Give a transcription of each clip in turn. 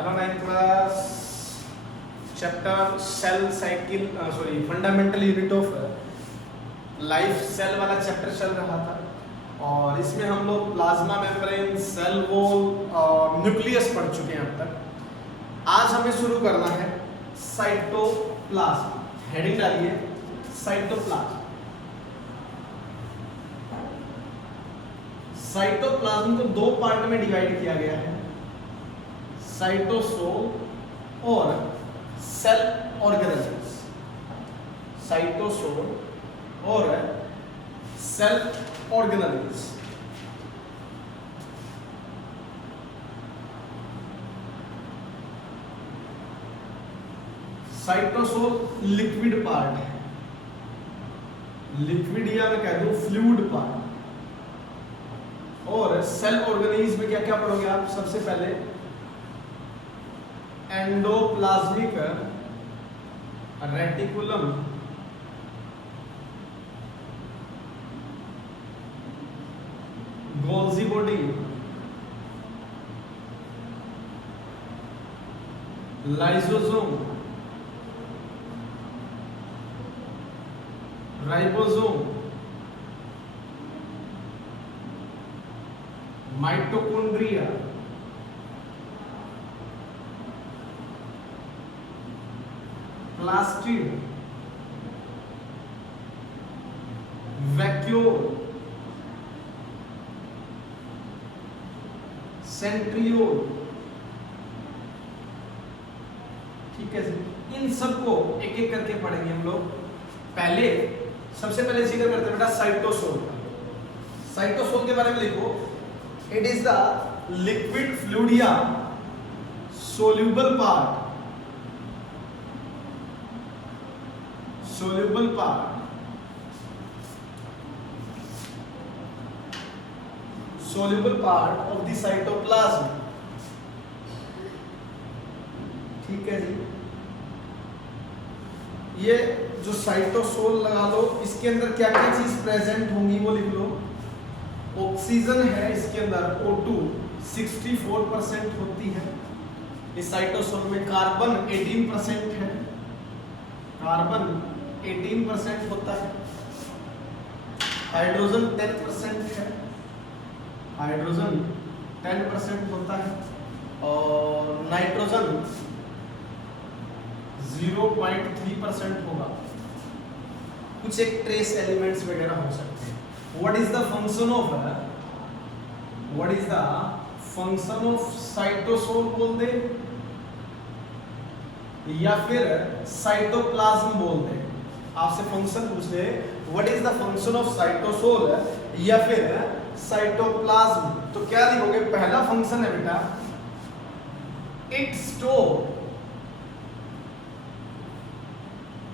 Hello 9th class chapter cell cycle fundamental unit of life cell वाला chapter चल रहा था और इसमें हम लोग प्लाज्मा मेम्ब्रेन, सेल वॉल और न्यूक्लियस पढ़ चुके हैं अब तक। आज हमें शुरू करना है साइटोप्लाज्म। हेडिंग डालिए साइटोप्लाज्म। साइटोप्लाज्म को दो पार्ट में डिवाइड किया गया है, साइटोसोल और सेल ऑर्गेनेल्स। साइटोसोल और cell organelles. Cytosol liquid part है, लिक्विड या मैं कह दूं फ्लूइड पार्ट। और सेल ऑर्गेनेल्स में क्या क्या पढ़ोगे आप? सबसे पहले endoplasmic reticulum, Golgi body, lysosome, ribosome, mitochondria, plastid, vacuole, centriole. ठीक है जी, इन सबको एक एक करके पढ़ेंगे हम लोग। पहले सबसे पहले जिक्र करते हैं बेटा साइटोसोल। साइटोसोल के बारे में लिखो, it is the liquid fluid या soluble part, soluble part, soluble part of the cytoplasm। ठीक है जी, ये जो साइटोसोल लगा लो, इसके अंदर क्या क्या चीज प्रेजेंट होंगी वो लिख लो। ऑक्सीजन है इसके अंदर, O2 64% होती है इस साइटोसोल में। कार्बन 18% है, कार्बन 18% होता है। हाइड्रोजन 10% है, हाइड्रोजन 10% होता है। और नाइट्रोजन 0.3% होगा। कुछ एक ट्रेस एलिमेंट्स वगैरह हो सकते हैं। What is the function of cytosol बोल दे या फिर साइटोप्लाज्म बोल दे। आपसे फंक्शन पूछ ले, what is the function of cytosol या फिर साइटोप्लाज्म, तो क्या लिखोगे? पहला फंक्शन है बेटा, it store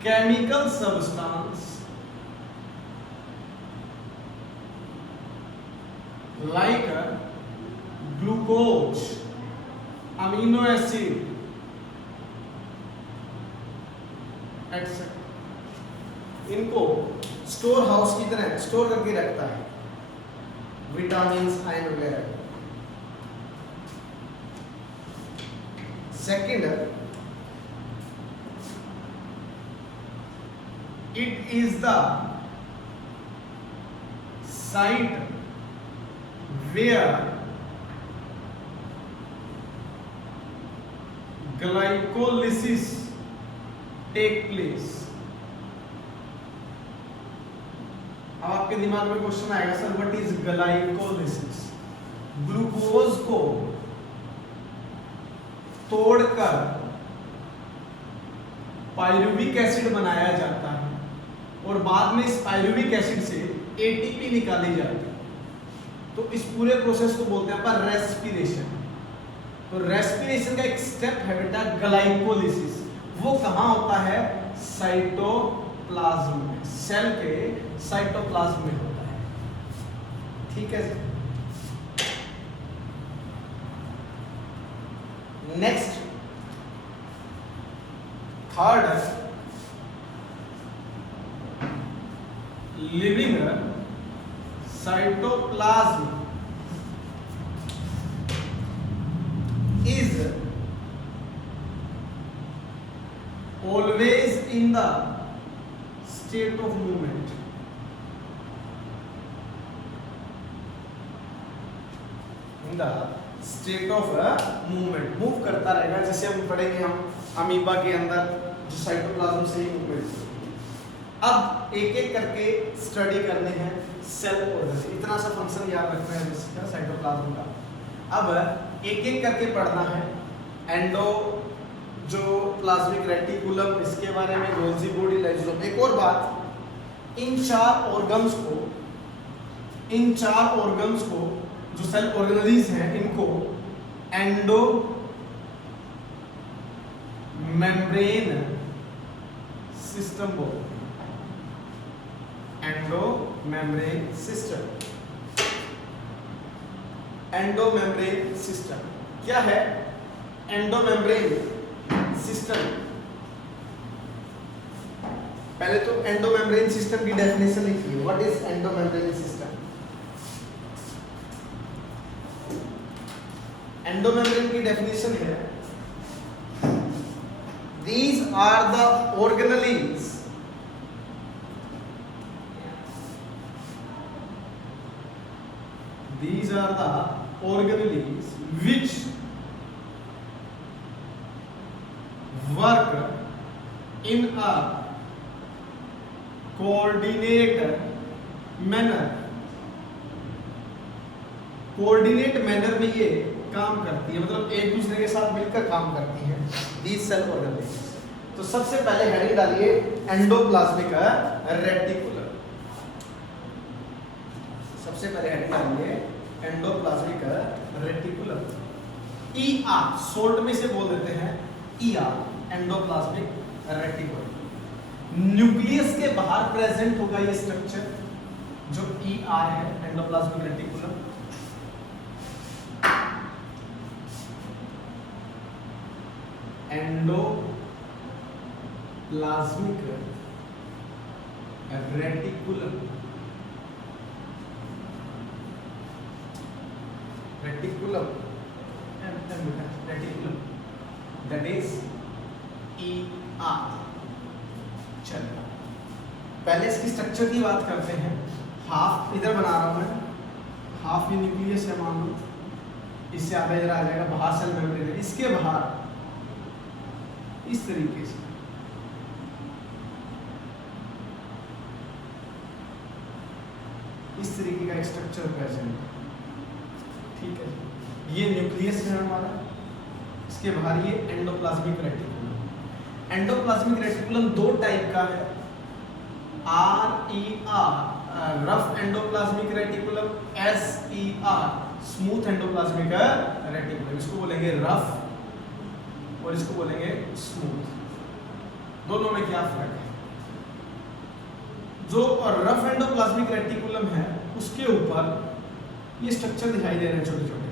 chemical substance like glucose, amino acid etcetera. इनको स्टोर हाउस की तरह स्टोर करके रखता है, विटामिन, आयरन वगैरह। Second, it is the site where glycolysis take place. अब आपके दिमाग में क्वेश्चन आएगा, sir what is glycolysis? Glucose को तोड़कर पायरुविक एसिड बनाया जाता है और बाद में इस पायरुविक एसिड से एटीपी निकाली जाती है। तो इस पूरे प्रोसेस को बोलते हैं अपन रेस्पिरेशन। तो रेस्पिरेशन का एक स्टेप है बेटा ग्लाइकोलिसिस। वो कहाँ होता है? साइटोप्लाज्म में, सेल के साइटोप्लाज्म में होता है। ठीक है, next third, living cytoplasm is always in the state of movement, in the state of movement, move करता रहेगा। जैसे हम पढ़ेंगे हम अमीबा के अंदर जो साइटोप्लाज्म से ही मूवमेंट। अब एक एक करके स्टडी करने हैं सेल ऑर्गन, इतना सा फंक्शन याद रखना है इसका साइटोप्लाज्म का। अब एक एक करके पढ़ना है। एंडो जो प्लाज्मिक रेटिकुलम, इसके बारे में गोल्जी बॉडी, लाइसोसोम। एक और बात, इन चार ऑर्गन्स को जो सेल ऑर्गेनेल्स हैं इनको एंडो मेम्ब्रेन सिस्टम बोलते हैं। Endo membrane system, endo membrane system क्या है? एंडो मेम्ब्रेन सिस्टम, पहले तो एंडो मेम्ब्रेन सिस्टम की डेफिनेशन लिखिए। What is endo membrane system? Endo membrane की डेफिनेशन है, these are the organelles which work in a coordinate manner। Coordinate manner में ये काम करती है, मतलब एक दूसरे के साथ मिलकर काम करती हैं these cell organelles। तो सबसे पहले हेडिंग डालिए एंडोप्लाज्मिक रेटिकुलम। सबसे पहले हेडिंग डालिए एंडोप्लाज्मिक रेटिकुलम। ER शॉर्ट में से बोल देते हैं ER, एंडोप्लाज्मिक रेटिकुलम। न्यूक्लियस के बाहर प्रेजेंट होगा ये स्ट्रक्चर जो ER है, endoplasmic reticulum. Endoplasmic reticulum, reticulum that is ER। चलिए पहले इसकी स्ट्रक्चर की बात करते हैं। हाफ इधर बना रहा हूं मैं, हाफ ये न्यूक्लियस है मान लो, इससे आगे इधर आ जाएगा, बाहर सेल मेम्ब्रेन है, इसके बाहर इस तरीके से इस तरीके का एक स्ट्रक्चर प्रेजेंट है, ठीक है। ये न्यूक्लियस है हमारा, इसके बाहर ये एंडोप्लाज्मिक रेटिकुलम। एंडोप्लाज्मिक रेटिकुलम दो टाइप का है, RER rough endoplasmic reticulum, SER smooth endoplasmic reticulum. इसको बोलेंगे रफ और इसको बोलेंगे स्मूथ। दोनों में क्या फर्क है? जो रफ एंडोप्लाज्मिक रेटिकुलम है उसके ऊपर ये स्ट्रक्चर दिखाई दे रहे हैं, छोटे छोटे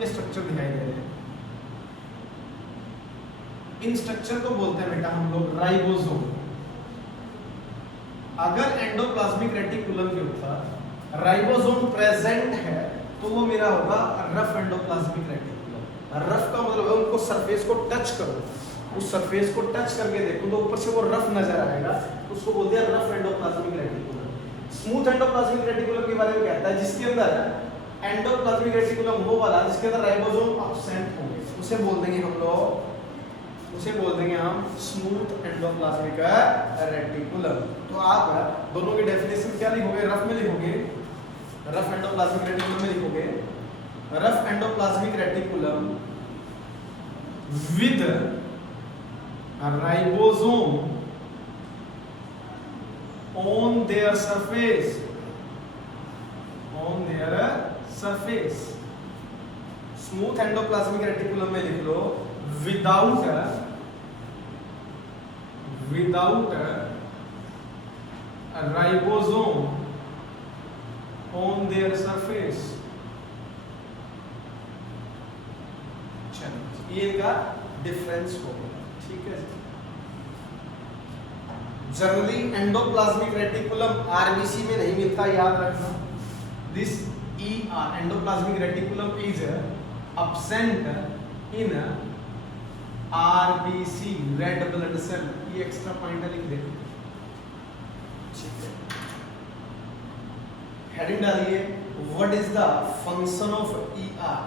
ये स्ट्रक्चर दिखाई दे रहे हैं। इन स्ट्रक्चर को बोलते हैं बेटा हम लोग राइबोसोम। अगर एंडोप्लाज्मिक रेटिकुलम के ऊपर राइबोसोम प्रेजेंट है तो वो मेरा होगा रफ एंडोप्लाज्मिक रेटिकुलम। रफ का मतलब है उनको सरफेस को टच करो, उस सरफेस को टच करके देखो तो ऊपर से वो रफ नजर आएगा, उसको बोलते हैं rough endoplasmic reticulum. Smooth endoplasmic reticulum के बारे में कहता है जिसके अंदर एंडोप्लाज्मिक रेटिकुलम वो वाला जिसके अंदर राइबोसोम एब्सेंट होंगे, उसे बोल देंगे हम लोग, उसे बोल देंगे हम स्मूथ एंडोप्लाज्मिक रेटिकुलम। तो आप दोनों की डेफिनेशन क्या लिखोगे? रफ में लिखोगे, रफ एंडोप्लाज्मिक रेटिकुलम में लिखोगे rough endoplasmic reticulum with ribosome on their surface, on their surface। Smooth endoplasmic reticulum में लिख लो without ribosome on their surface। चलो ये इनका डिफरेंस होगा, ठीक है। जनरली एंडोप्लाज्मिक रेटिकुलम आरबीसी में नहीं मिलता, याद रखना। This endoplasmic reticulum is absent in RBC red blood cell, ये एक्स्ट्रा पॉइंट लिख दे। हेडिंग डालिए, what is the function of ER,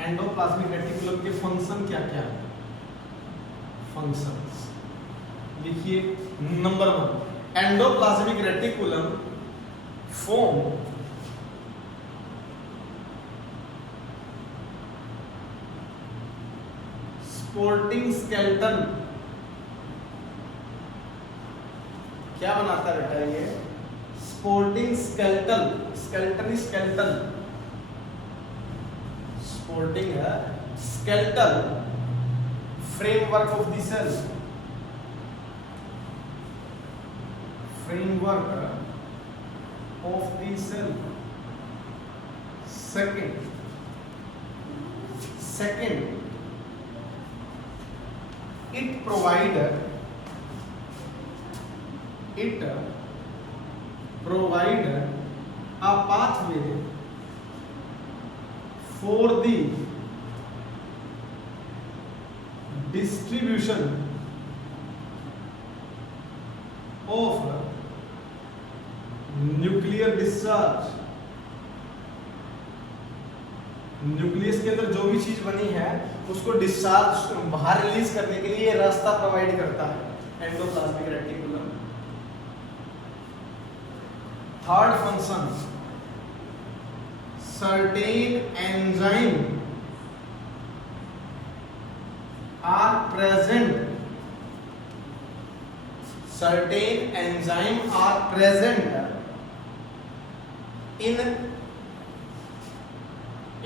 endoplasmic reticulum के फंक्शन क्या क्या है। फंक्शंस लिखिए। Number 1, endoplasmic reticulum form supporting skeleton. क्या बनाता है बेटा ये? Supporting skeleton, skeleton skeleton, supporting है skeletal framework of the cell, framework of the cell. Second it provide a pathway for the distribution of nuclear discharge। Nucleus के अंदर जो भी चीज बनी है उसको डिस्चार्ज बाहर रिलीज करने के लिए रास्ता प्रोवाइड करता है endoplasmic reticulum. Third function, certain enzyme are present, certain enzyme are present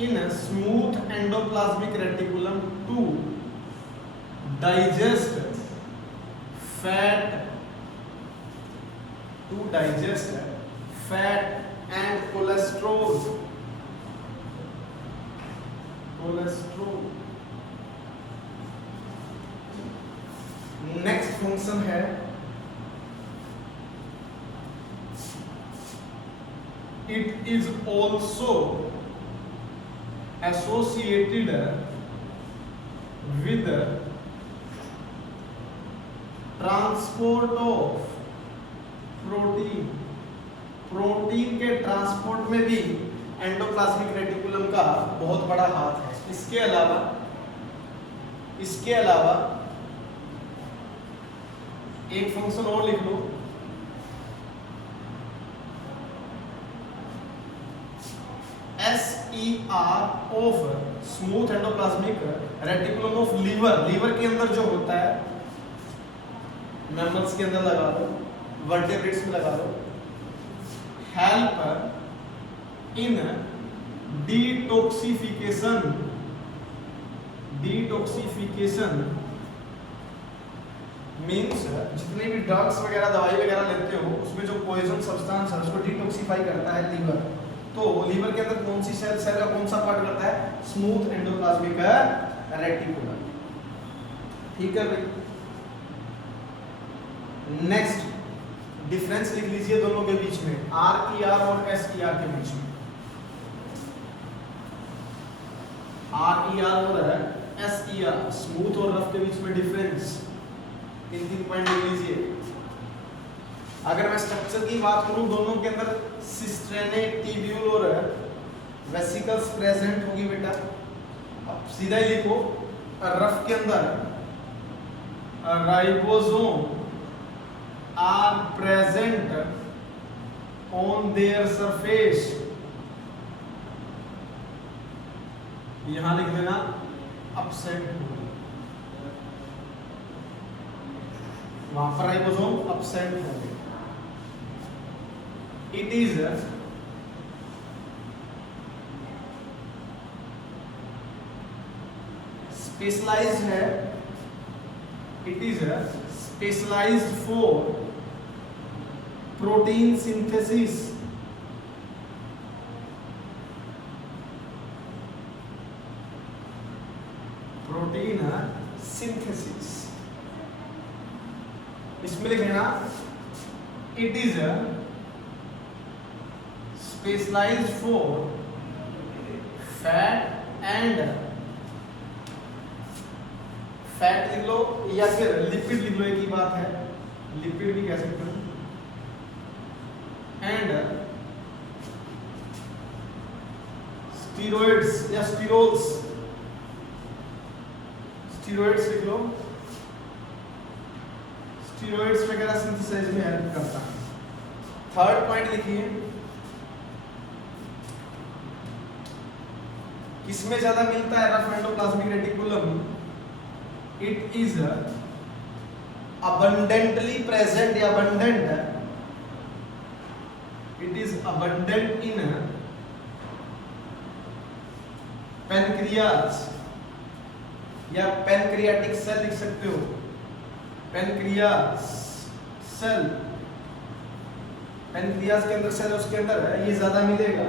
in a smooth endoplasmic reticulum to digest fat, and cholesterol। Next function है it is also associated with transport of protein। Protein के transport में भी endoplasmic reticulum का बहुत बड़ा हाथ है। इसके अलावा एक फंक्शन और लिख लो, SER of smooth endoplasmic reticulum of liver. Liver के अंदर जो होता है, मैमल्स के अंदर लगा लो, वर्टेब्रेट्स में लगा लो, हेल्प इन डिटॉक्सिफिकेशन मीन्स जितने भी ड्रग्स वगैरह दवाई वगैरह लेते हो उसमें जो पॉइजन सब्सटेंस है उसको डिटॉक्सिफाई करता है लीवर। तो लीवर के अंदर कौन सी सेल का कौन सा पार्ट करता है? Smooth endoplasmic reticulum. ठीक है भाई। नेक्स्ट डिफरेंस लिख लीजिए दोनों के बीच में, RER और SER के बीच में। RER और SER स्मूथ और रफ के बीच में डिफरेंस, 3 पॉइंट लिख लीजिए। अगर मैं स्ट्रक्चर की बात करूं, दोनों के अंदर सिस्टेनेट ट्यूब्यूल और वेसिकल्स प्रेजेंट होगी बेटा। अब सीधा ही लिखो, रफ के अंदर ribosome are present on their surface. यहां लिख देना अपसेंट, वहां पर राइबोसोम अपसेंट होंगे। इट इज स्पेशलाइज्ड है, it is specialised for protein synthesis. Protein synthesis, इसमें लिखना it is specialised for fat and fat लिख लो या फिर लिपिड लिख लो, एक ही बात है, लिपिड भी कह सकते हो। एंड स्टीरॉइड्स या स्टीरोल्स, स्टीरॉइड्स लिख लो, स्टीरॉइड्स वगैरह सिंथेसाइज में हेल्प करता है। थर्ड पॉइंट लिखिए, किसमें ज्यादा मिलता है rough endoplasmic reticulum? It is abundantly present या abundant, it is abundant in pancreas या पैनक्रियाटिक सेल लिख सकते हो, पैनक्रियास सेल, पैनक्रियास के अंदर सेल उसके अंदर है, ये ज्यादा मिलेगा।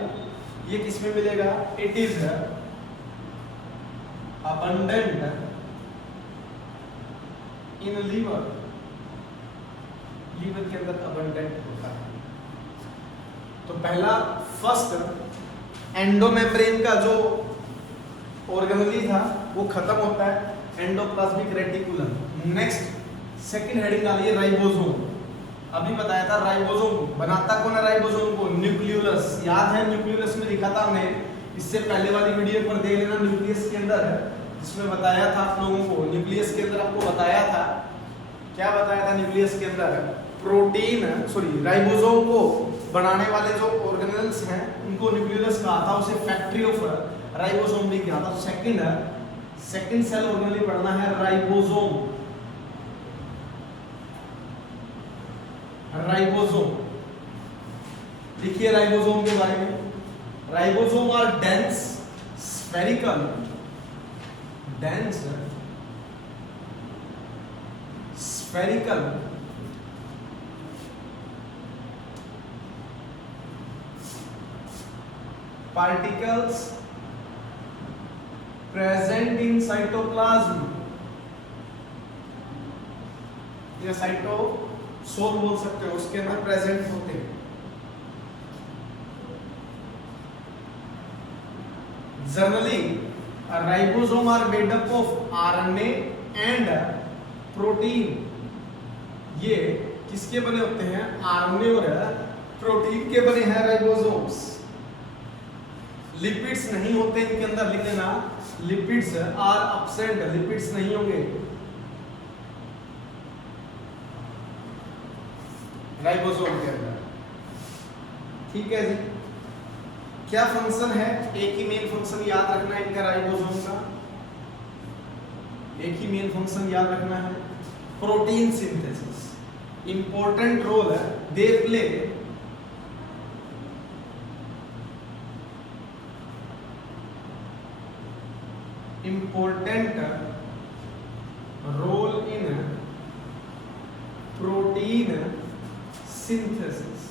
ये किसमें मिलेगा? It is abundant in liver, liver के अंदर abundant होता है। तो पहला फर्स्ट एंडोमेम्ब्रेन का जो ऑर्गेनेली था वो खत्म होता है, endoplasmic reticulum. Next second heading डालिए राइबोसोम। अभी बताया था राइबोसोम बनाता कौन है? राइबोसोम को न्यूक्लियोलस, याद है न्यूक्लियोलस में लिखा था हमने, इससे पहले वाली वीडियो पर देख लेना, न्यूक्लियस के अंदर है, जिसमें बताया था आप लोगों को, न्यूक्लियस के अंदर आपको बताया था, क्या बताया था न्यूक्लियस के अंदर? प्रोटीन, सॉरी राइबोसोम को बनाने वाले जो ऑर्गेनेल्स हैं उनको न्यूक्लियस कहा था, उसे फैक्ट्री ऑफ राइबोसोम भी कहा था। तो सेकंड सेल ऑर्गेनेल पढ़ना है राइबोसोम, राइबोसोम लिखिए राइबोसोम के बारे में। Ribosome are dense spherical, dense spherical particles present in cytoplasm, या साइटोसोल बोल सकते हो, उसके अंदर प्रेजेंट होते हैं। Generally ribosome are made up of RNA and protein. ये किसके बने होते हैं? आरएनए और प्रोटीन के बने हैं राइबोसोम्स। लिपिड्स नहीं होते इनके अंदर, लिख लेना, लिपिड्स आर एब्सेंट, लिपिड्स नहीं होंगे राइबोसोम के अंदर। ठीक है जी। क्या फंक्शन है? एक ही मेन फंक्शन याद रखना है इनका राइबोसोम का, एक ही मेन फंक्शन याद रखना है, प्रोटीन सिंथेसिस। इंपॉर्टेंट रोल है they play important role in protein synthesis।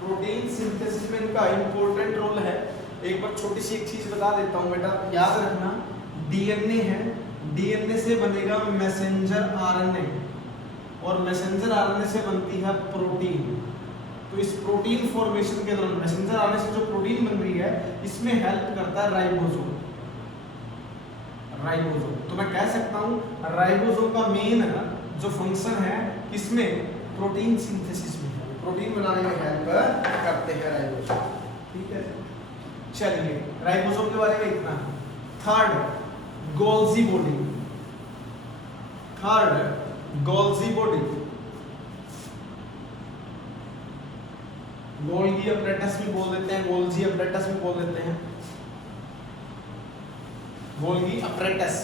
Protein synthesis में इनका इंपॉर्टेंट रोल है। एक बार छोटी सी एक चीज बता देता हूं बेटा, याद रखना, डीएनए है, डीएनए से बनेगा मैसेंजर आरएनए और मैसेंजर आरएनए से बनती है प्रोटीन। तो इस प्रोटीन फॉर्मेशन के दौरान मैसेंजर आरएनए से जो प्रोटीन बन रही है इसमें हेल्प करता है राइबोसोम। राइबोसोम तो मैं कह सकता हूं राइबोसोम का मेन जो फंक्शन है किसमें? प्रोटीन सिंथेसिस में, प्रोटीन बनाने में हेल्प करते हैं राइबोसोम। ठीक है, चलिए राइबोसोम के बारे में इतना। Third Golgi body, third Golgi body, Golgi apparatus भी बोल देते हैं, गोल्जी अपरेटस भी बोल देते हैं, गोल्गी अपरेटस।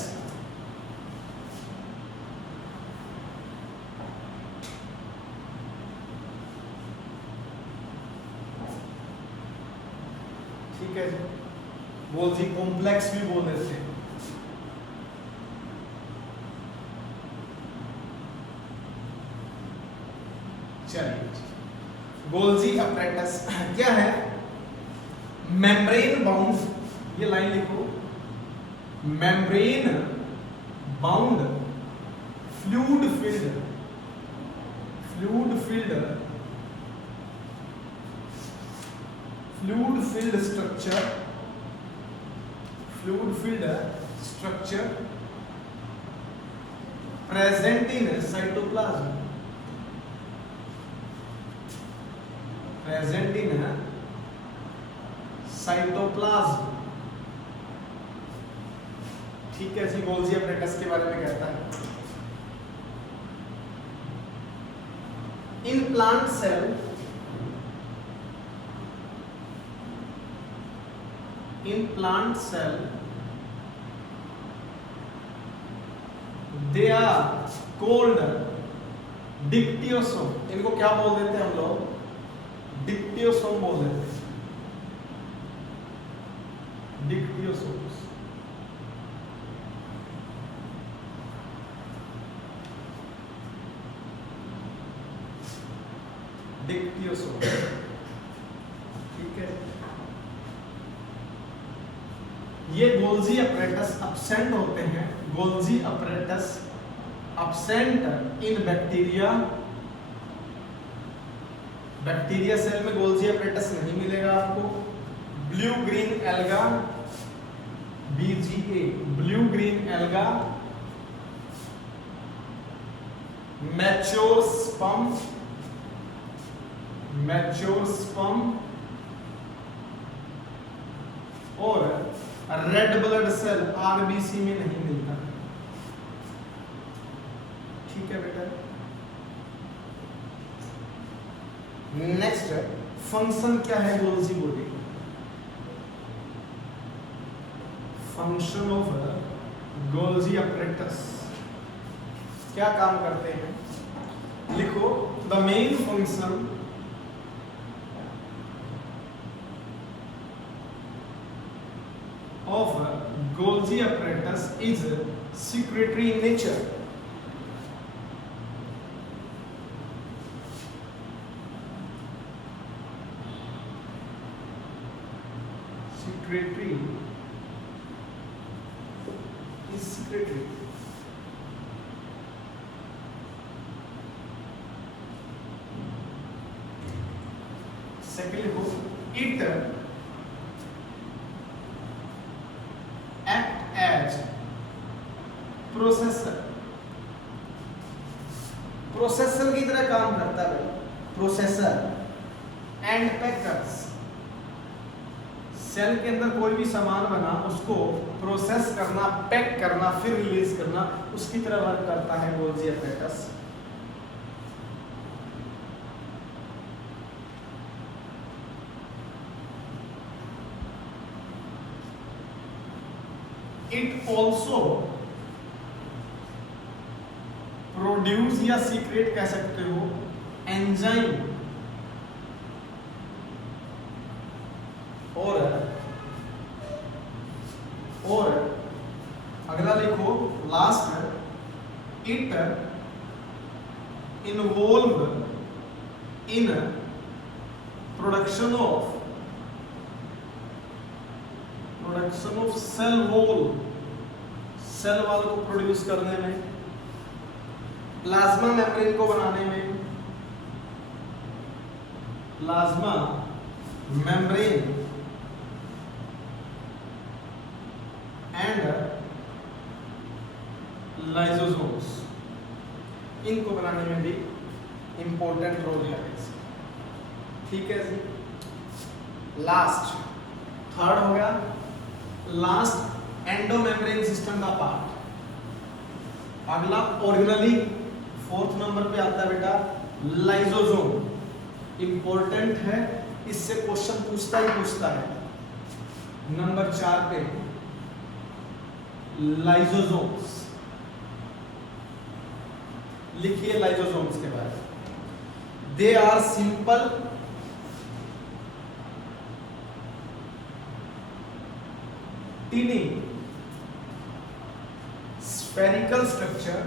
ठीक है, गोल्जी कॉम्प्लेक्स भी बोल देते हैं। चलिए, गोल्जी अपरेटस क्या है? मेम्ब्रेन बाउंड, ये लाइन लिखो, membrane bound fluid filled, fluid filled, fluid filled structure fluid filled structure present in cytoplasm, present in cytoplasm। ठीक है जी, गोल्जी apparatus के बारे में कहता है in plant cell, in plant cell they are called dictyosome. इनको क्या बोल देते हैं हम लोग? डिक्टियोसोम बोल देते हैं, डिक्टियोसोम्स। डिक्टियोसोम, ठीक है। ये गोल्जी अपरेटस absent होते हैं, Golgi apparatus absent in bacteria. Bacteria cell में गोल्जी अपरेटस नहीं मिलेगा आपको। Blue green alga, BGA, blue green alga, mature sperm, mature sperm और रेड ब्लड सेल RBC में नहीं मिलता। ठीक है बेटा। नेक्स्ट फंक्शन क्या है Golgi body? Function of Golgi apparatus, क्या काम करते हैं? लिखो, the main function of Golgi apparatus is secretory in nature. Secretory is secretory. Second, it act as processor, processor की तरह काम करता है प्रोसेसर एंड पैकर्स। सेल के अंदर कोई भी सामान बना उसको प्रोसेस करना, पैक करना, फिर रिलीज करना, उसकी तरह वर्क करता है Golgi apparatus. It also produce या सीक्रेट कह सकते हो एंजाइम और अगला लिखो last, it involve in production of cell wall, cell wall को प्रोड्यूस करने में, प्लाज्मा मेम्ब्रेन को बनाने में, प्लाज्मा मेम्ब्रेन एंड लाइसोसोम्स, इनको बनाने में भी इंपॉर्टेंट रोल है। ठीक है जी। लास्ट, थर्ड हो गया, लास्ट एंडोमेम्ब्रेन सिस्टम का पार्ट। अगला ऑर्गेनली फोर्थ नंबर पे आता है बेटा लाइसोसोम। इंपॉर्टेंट है, इससे क्वेश्चन पूछता है। नंबर 4 पे लाइसोसोम्स लिखिए, लाइसोसोम्स के बारे में। They are simple tiny spherical structure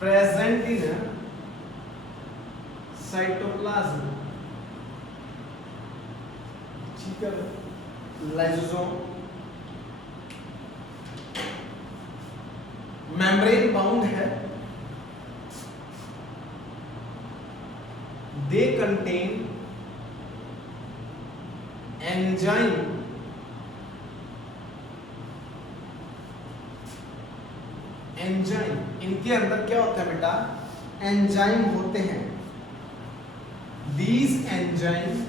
present in a cytoplasm। ठीक है, लाइसोसोम मेम्ब्रेन बाउंड है दे कंटेन एंजाइम इनके अंदर क्या होता है बेटा, एंजाइम होते हैं। these enzyme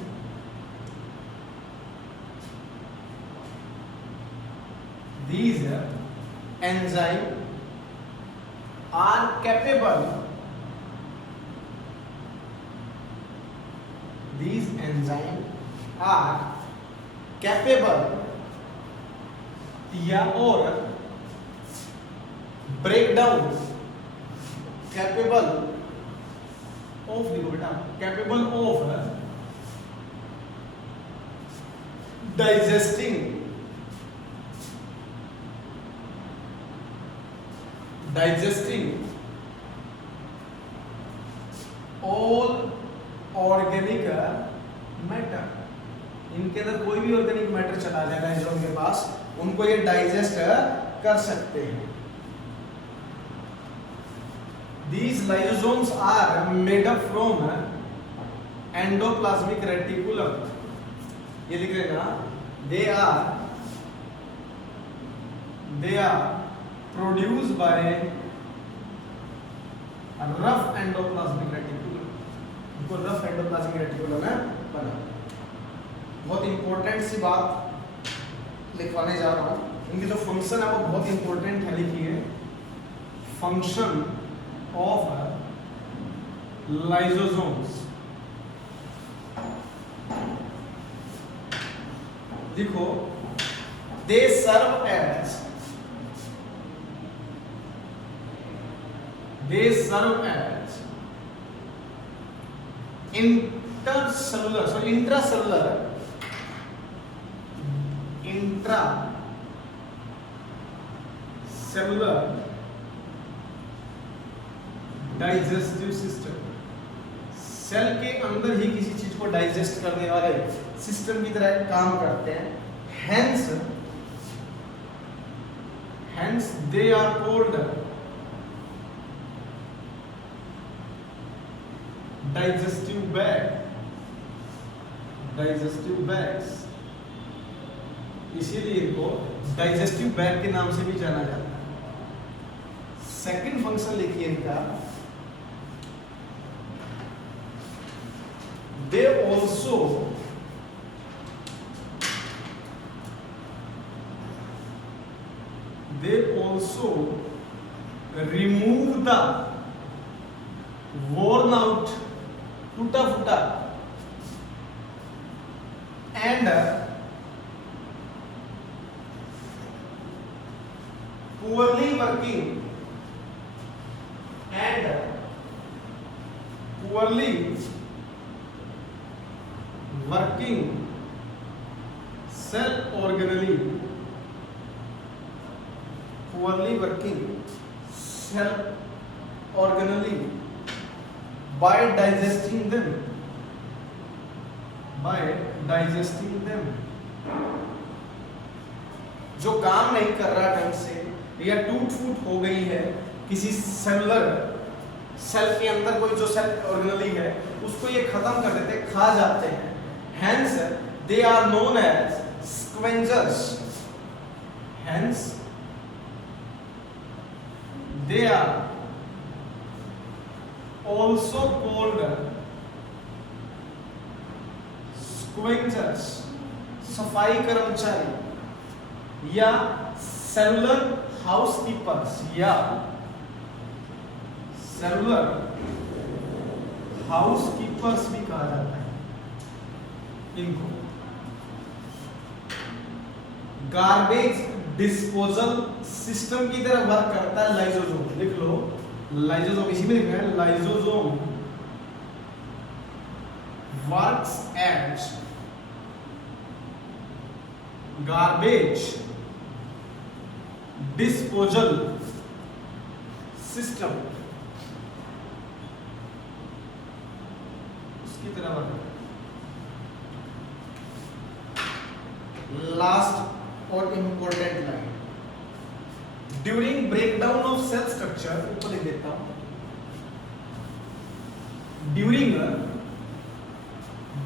are capable या और break down capable of digesting all organic matter. इनके अंदर कोई भी ऑर्गेनिक मैटर चला जाएगा लाइसोसोम के पास, उनको ये डाइजेस्ट कर सकते हैं। These lysosomes are made up from endoplasmic reticulum। ये लिख लेना, they are produced by rough endoplasmic reticulum। इनको rough endoplasmic reticulum है बना। बहुत इंपॉर्टेंट सी बात लिखवाने जा रहा हूँ, इनकी जो फंक्शन है वो बहुत इंपॉर्टेंट है, लिखिए फंक्शन of lysosomes। देखो, they serve as intracellular digestive system. Cell के अंदर ही किसी चीज को डाइजेस्ट करने वाले सिस्टम की तरह काम करते हैं। hence they are called digestive bags। इसीलिए इनको डाइजेस्टिव बैग के नाम से भी जाना जाता है। सेकंड फंक्शन लिखिए इनका, they also remove the worn out futa and poorly working cell organelle by digesting them जो काम नहीं कर रहा ढंग से या टूट फूट हो गई है किसी सेल के अंदर, कोई जो सेल ऑर्गेनली है उसको ये खत्म कर देते, खा जाते हैं। Hence they are known as scavengers। They are also called scavengers, सफाई कर्मचारी या सेलुलर हाउसकीपर्स भी कहा जाता है इनको। गार्बेज डिस्पोजल सिस्टम की तरह वर्क करता है लाइसोसोम। लिख लो लाइसोसोम, इसी में लिखना है lysosome works as garbage disposal system उसकी तरह वर्क। लास्ट और important line, during breakdown of cell structure, ऊपर लिख देता हूं, during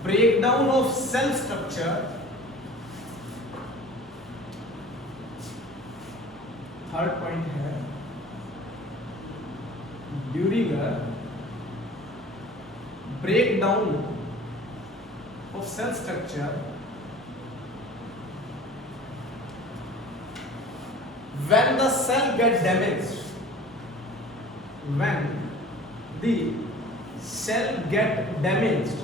breakdown of cell structure, third point है during a breakdown of cell structure when the cell get damaged, when the cell get damaged,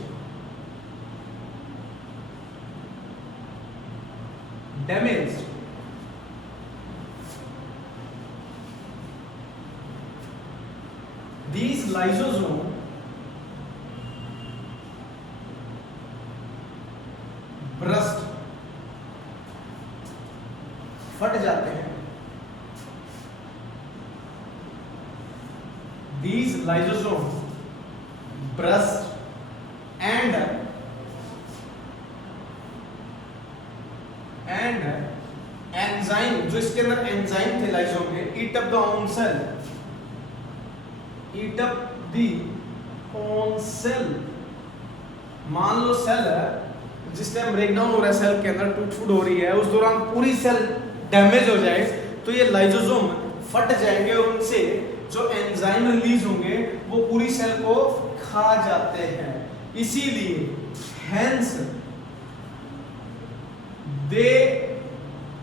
these lysosome burst, फट जाते हैं. These lysosomes burst and enzyme, जो इसके अंदर enzyme थे लाइसोम के, eat up the own cell, eat up the own cell. मान लो cell है जिस टाइम ब्रेकडाउन हो रहा है, सेल के अंदर टूट फूट हो रही है, उस दौरान पूरी सेल डैमेज हो जाए तो ये लाइसोसोम फट जाएंगे और उनसे जो एंजाइम रिलीज होंगे वो पूरी सेल को खा जाते हैं. इसीलिए hence they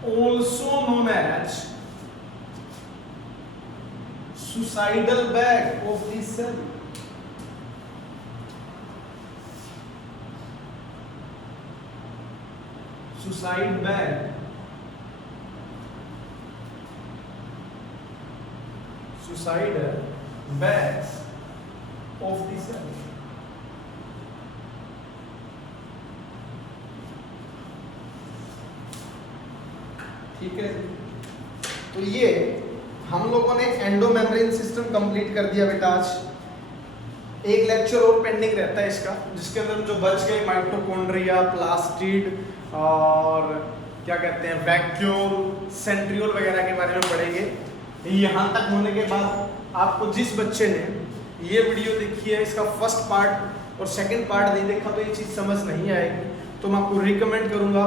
also known as suicidal bag of the cell. Suicide bag. Suicide bags of the cell. ठीक है. तो ये हम लोगों ने एंडो मेम्ब्रेन सिस्टम कंप्लीट कर दिया बेटा. आज एक लेक्चर और पेंडिंग रहता है इसका, जिसके अंदर जो बच गए माइटोकॉन्ड्रिया, प्लास्टिड और क्या कहते हैं वैक्यूल, सेंट्रियोल वगैरह के बारे में पढ़ेंगे. यहाँ तक होने के बाद आपको जिस बच्चे ने ये वीडियो देखी है, इसका फर्स्ट पार्ट और सेकंड पार्ट नहीं देखा तो ये चीज़ समझ नहीं आएगी. तो मैं आपको रिकमेंड करूंगा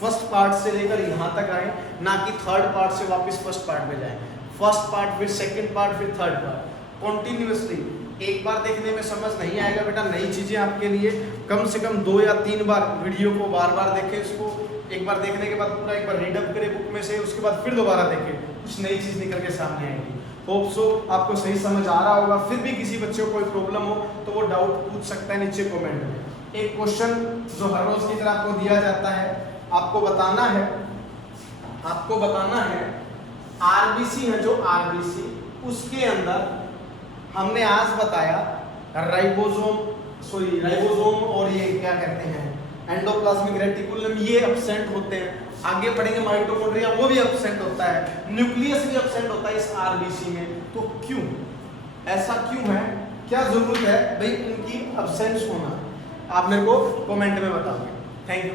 फर्स्ट पार्ट से लेकर यहाँ तक आए, ना कि थर्ड पार्ट से वापस फर्स्ट पार्ट में जाए. फर्स्ट पार्ट फिर सेकंड पार्ट फिर थर्ड पार्ट कॉन्टिन्यूसली. एक बार देखने में समझ नहीं आएगा बेटा, नई चीज़ें आपके लिए. कम से कम 2 या 3 बार वीडियो को बार बार देखें. इसको एक बार देखने के बाद पूरा एक बार रीडअप करें बुक में से, उसके बाद फिर दोबारा देखें, कुछ नई चीज़ निकल के सामने आएगी. होप सो आपको सही समझ आ रहा होगा. फिर भी किसी बच्चे को कोई प्रॉब्लम हो तो वो डाउट पूछ सकता है नीचे कमेंट में. एक क्वेश्चन जो हर रोज की तरह आपको दिया जाता है, आपको बताना है आरबीसी है जो आरबीसी, उसके अंदर हमने आज बताया राइबोसोम और ये क्या कहते हैं एंडोप्लाज्मिक रेटिकुलम, ये एब्सेंट होते हैं. आगे पढ़ेंगे माइटोकॉन्ड्रिया, वो भी एब्सेंट होता है. न्यूक्लियस भी एब्सेंट होता है इस आरबीसी में. तो क्यों ऐसा क्यों है, क्या जरूरत है भाई उनकी एब्सेंस होना, आप मेरे को कमेंट में बताओगे. Thank you.